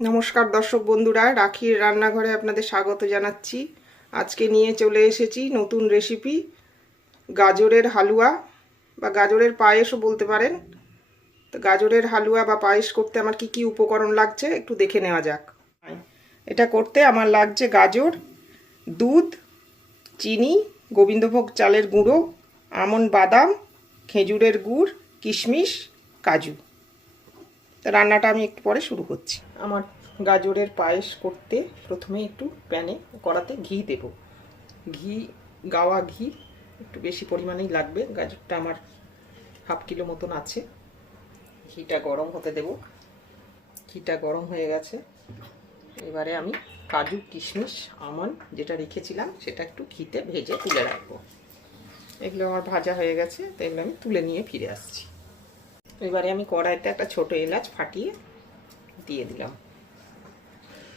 নমস্কার দর্শক বন্ধুরা, রাখির রান্নাঘরে আপনাদের স্বাগত জানাচ্ছি। আজকে নিয়ে চলে এসেছি নতুন রেসিপি, গাজরের হালুয়া বা গাজরের পায়েসও বলতে পারেন। তো গাজরের হালুয়া বা পায়েস করতে আমার কি কি উপকরণ লাগছে একটু দেখে নেওয়া যাক। এটা করতে আমার লাগছে গাজর, দুধ, চিনি, গোবিন্দভোগ চালের গুঁড়ো, আমন্ড বাদাম, খেজুরের গুড়, কিশমিশ, কাজু। তো রান্নাটা আমি একটু পরে শুরু করছি। আমার গাজরের পায়েস করতে প্রথমে একটু প্যানে কড়াতে ঘি দেব। ঘি, গাওয়া ঘি একটু বেশি পরিমাণেই লাগবে। গাজরটা আমার হাফ কিলো মতন আছে। ঘিটা গরম হতে দেব। ঘিটা গরম হয়ে গেছে। এবারে আমি কাজু, কিশমিশ, আমন্ড যেটা রেখেছিলাম সেটা একটু ঘিতে ভেজে তুলে রাখবো। এগুলো আমার ভাজা হয়ে গেছে, তো এগুলো আমি তুলে নিয়ে ফিরে আসছি। এবারে আমি কড়াইতে একটা ছোট এলাচ ফাটিয়ে দিয়ে দিলাম।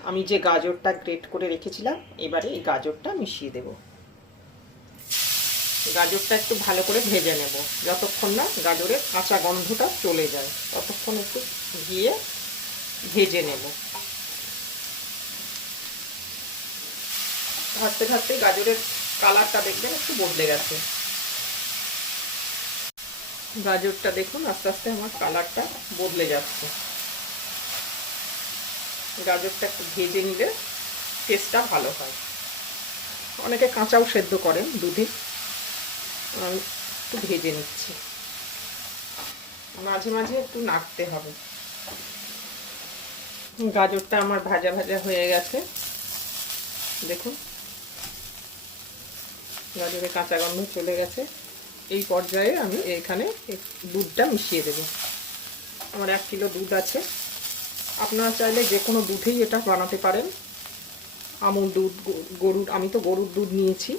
আমি যে গাজরটা গ্রেট করে রেখেছিলাম এবারে এই গাজরটা মিশিয়ে দেব। গাজরটা একটু ভালো করে ভেজে নেব, যতক্ষণ না গাজরের কাঁচা গন্ধটা চলে যায় ততক্ষণ একটু ঘিয়ে ভেজে নেব। ভাজতে ভাজতে গাজরের কালারটা দেখবেন একটু বদলে গেছে। গাজরটা দেখুন আস্তে আস্তে আমার কালারটা বদলে যাচ্ছে। গাজরটা একটু ভেজে নিলে টেস্টটা ভালো হয়। অনেকে কাঁচাও সেদ্ধ করেন দুধে, আমি একটু ভেজে নিচ্ছি। মাঝে মাঝে একটু নাড়তে হবে। গাজরটা আমার ভাজা ভাজা হয়ে গেছে, দেখুন গাজরের কাঁচা গন্ধ চলে গেছে। এই পর্যায়ে আমি এখানে দুধটা মিশিয়ে দেব। আমার 1 কিলো দুধ আছে। আপনারা চাইলে যে কোনো দুধেই এটা বানাতে পারেন। আমুল দুধ, গরুর, আমি তো গরুর দুধ নিয়েছি,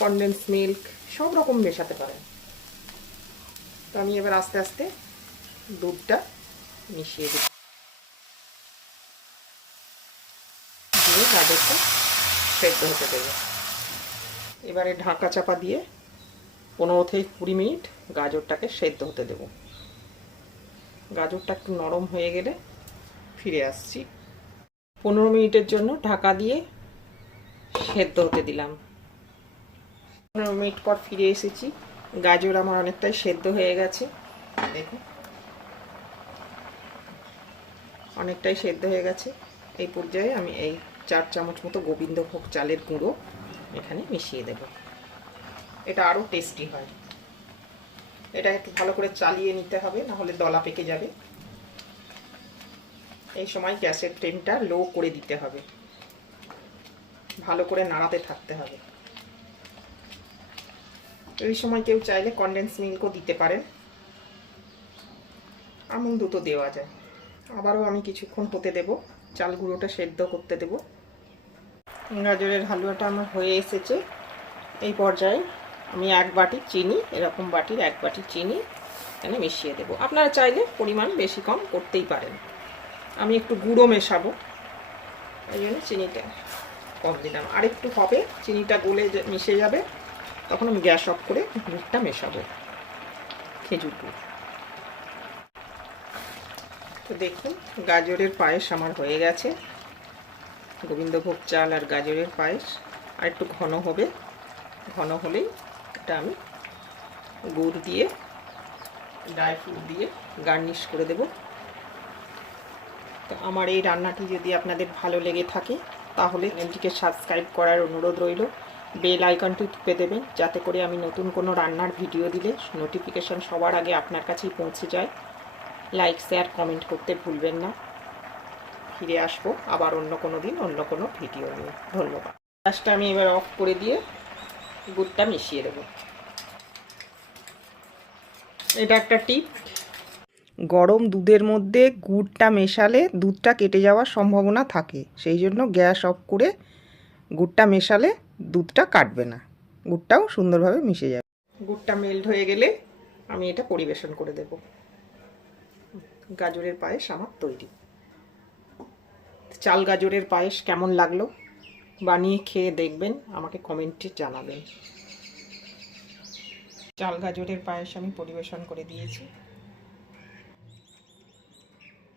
কনডেন্স মিল্ক সব রকম মেশাতে পারেন। তো আমি এবার আস্তে আস্তে দুধটা মিশিয়ে দেব, দিয়ে গাজরটা সেদ্ধ হতে দেবো। এবারে ঢাকা চাপা দিয়ে 15 থেকে 20 মিনিট গাজরটাকে সেদ্ধ হতে দেব। গাজরটা একটু নরম হয়ে গেলে ফিরে আসছি। 15 মিনিটের জন্য ঢাকা দিয়ে সেদ্ধ হতে দিলাম। 15 মিনিট পর ফিরে এসেছি। গাজর আমার অনেকটাই সেদ্ধ হয়ে গেছে, দেখুন অনেকটাই সেদ্ধ হয়ে গেছে। এই পর্যায়ে আমি এই 4 চামচ মতো গোবিন্দভোগ চালের গুঁড়ো এখানে মিশিয়ে দেব। এটা আরও টেস্টি হয়। এটা একটু ভালো করে চালিয়ে নিতে হবে, নাহলে দলা পেকে যাবে। এই সময় গ্যাসের ফ্লেমটা লো করে দিতে হবে, ভালো করে নাড়াতে থাকতে হবে। এই সময় কেউ চাইলে কনডেন্স মিল্কও দিতে পারেন, আমন্ড দুধও দেওয়া যায়। আবারও আমি কিছুক্ষণ হতে দেব, চাল গুঁড়োটা সেদ্ধ করতে দেব। গাজরের হালুয়াটা আমার হয়ে এসেছে। এই পর্যায়ে আমি 1 বাটি চিনি, এরকম বাটির 1 বাটি চিনি এখানে মিশিয়ে দেব। আপনারা চাইলে পরিমাণ বেশি কম করতেই পারেন। আমি একটু গুঁড়ো মেশাবো, এই জন্য চিনিটা কম দিলাম। আর একটু হবে, চিনিটা গলে মিশে যাবে, তখন আমি গ্যাস অফ করে গুড়টা মেশাবো, খেজুর গুড়। তো দেখুন গাজরের পায়েস আমার হয়ে গেছে। গোবিন্দভোগ চাল আর গাজরের পায়েস। আর একটু ঘন হবে, ঘন হলেই এটা আমি গুড় দিয়ে, ড্রাই ফ্রুট দিয়ে গার্নিশ করে দেব। তো আমার এই রান্নাটি যদি আপনাদের ভালো লেগে থাকে তাহলে চ্যানেলটিকে সাবস্ক্রাইব করার অনুরোধ রইল। বেল আইকনটি টিপে দেবেন, যাতে করে আমি নতুন কোনো রান্নার ভিডিও দিলে নোটিফিকেশান সবার আগে আপনার কাছেই পৌঁছে যায়। লাইক, শেয়ার, কমেন্ট করতে ভুলবেন না। ফিরে আসবো আবার অন্য কোনো দিন অন্য কোনো ভিডিও নিয়ে। ধন্যবাদ। গ্যাসটা আমি এবার অফ করে দিয়ে গুড়টা মিশিয়ে দেব। এটা একটা টিপ, গরম দুধের মধ্যে গুড়টা মেশালে দুধটা কেটে যাওয়ার সম্ভাবনা থাকে, সেই জন্য গ্যাস অফ করে গুড়টা মেশালে দুধটা কাটবে না, গুড়টাও সুন্দরভাবে মিশে যাবে। গুড়টা মেল্ট হয়ে গেলে আমি এটা পরিবেশন করে দেব। গাজরের পায়েস আমার তৈরি। চাল গাজরের পায়েস কেমন লাগলো বানিয়ে খেয়ে দেখবেন, আমাকে কমেন্টে জানাবেন। চাল গাজরের পায়েস আমি পরিবেশন করে দিয়েছি।